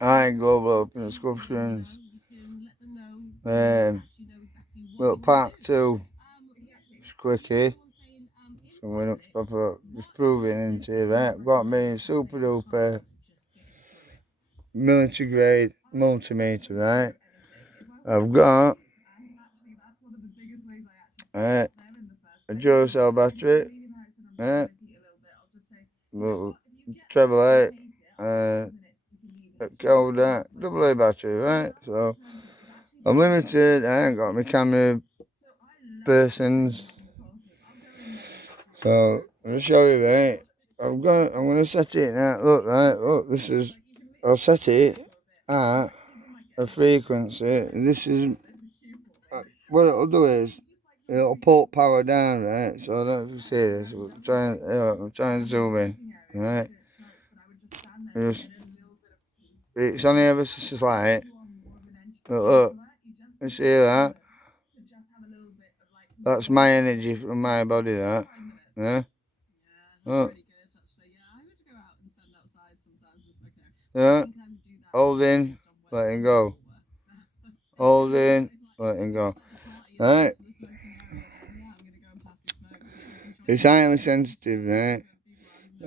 iron glove open discussions. Little part 2. Just quickie. So we're not proper just proving into it, right? I've got me super duper military grade multimeter, right? I've got a dual cell battery, treble A, Coda, double A battery, right? So I'm limited. I ain't got my camera persons. So I'm gonna show you, right? I'm gonna set it now. Look, right? Look, this is. I'll set it at a frequency. This is what it'll do is it'll pull power down, right? So I don't know if you see this. I'm trying to zoom in, right? It's only ever so slight. But look, you see that? That's my energy from my body, that. Yeah? Look. Yeah. Hold in, letting go. Hold in, letting go. Alright. It's highly sensitive, right?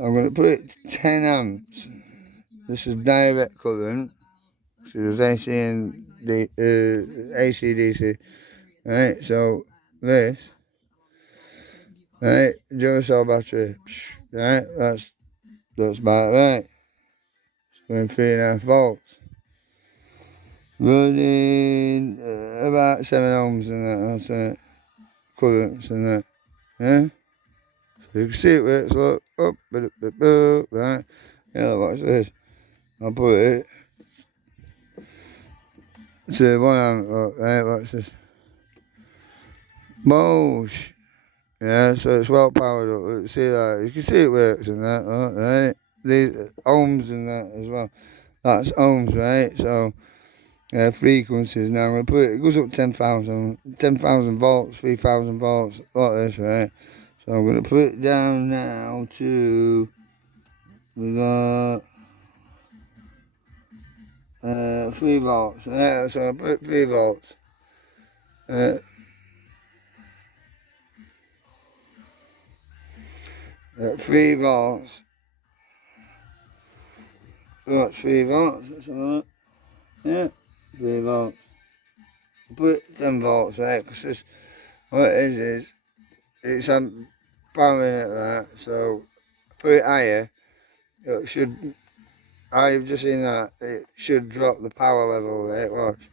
I'm going to put it to 10 amps. This is direct current. So there's AC and AC DC. Right, so this, right, dual cell battery, right, that's about right. It's going 3.5 volts. Running about 7 ohms and that, that's it. Currents and that, yeah? So you can see it works, look, up, right? Yeah, watch this. I'll put it to 1 amp, look, right, watch this. Moosh. Yeah, so it's well powered up. See that? You can see it works and that, right? These ohms and that as well. That's ohms, right? So frequencies. Now I'm gonna put it goes up 10,000 volts, 3,000 volts, like this, right? So I'm gonna put it down now to we got 3 volts. Yeah, so I put 3 volts. 3 volts. So that's 3 volts. That's all right. Yeah, 3 volts. Put 10 volts, right? Because what it is it's powering it that. So put it higher. It should. I've just seen that it should drop the power level. Right, watch.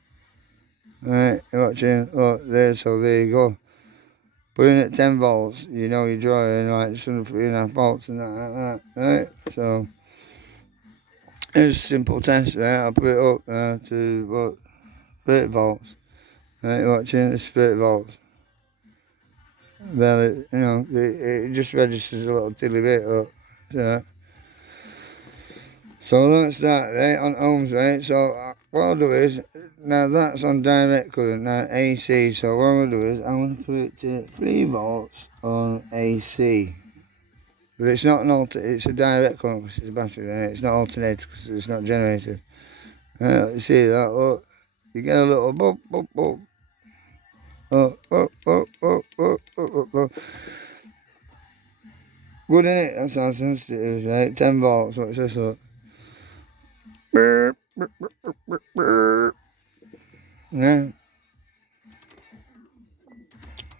Right, you're watching. Look there. So there you go. Putting it at 10 volts, you know you're drawing like 3.5 volts and that, like that. Right. So it's a simple test, right? I'll put it up to what 30 volts. Right, you're watching. It's 30 volts. Well, it just registers a little tilly bit up. So that's that, right, on ohms, right? So what I'll do is, now that's on direct current, now AC. So what I'm going to do is, I'm going to put it to 3 volts on AC. But it's not it's a direct current because it's a battery, right? It's not alternated because it's not generated. You see that? Look, you get a little boop, boop, boop. Oh, oh, oh, oh, oh, oh, oh. Good, isn't it? That's how sensitive it is, right? 10 volts, what's this look? Yeah.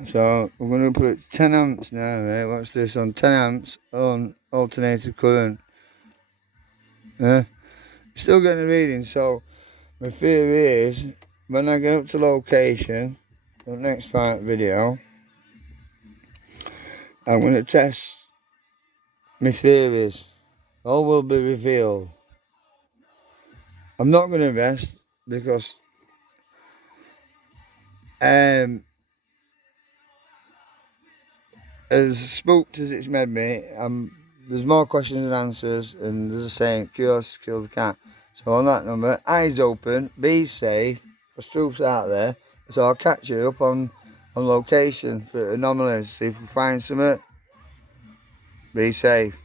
So we're going to put 10 amps now, right? Watch this on 10 amps on alternated current. Yeah. Still getting a reading, so my theory is when I get up to location, the next part video, I'm going to test my theories. All will be revealed. I'm not going to rest because as spooked as it's made me, there's more questions than answers, and there's a saying, curiosity kills the cat. So on that number, eyes open, be safe, there's troops out there, so I'll catch you up on location for anomalies, see if we find something. Be safe.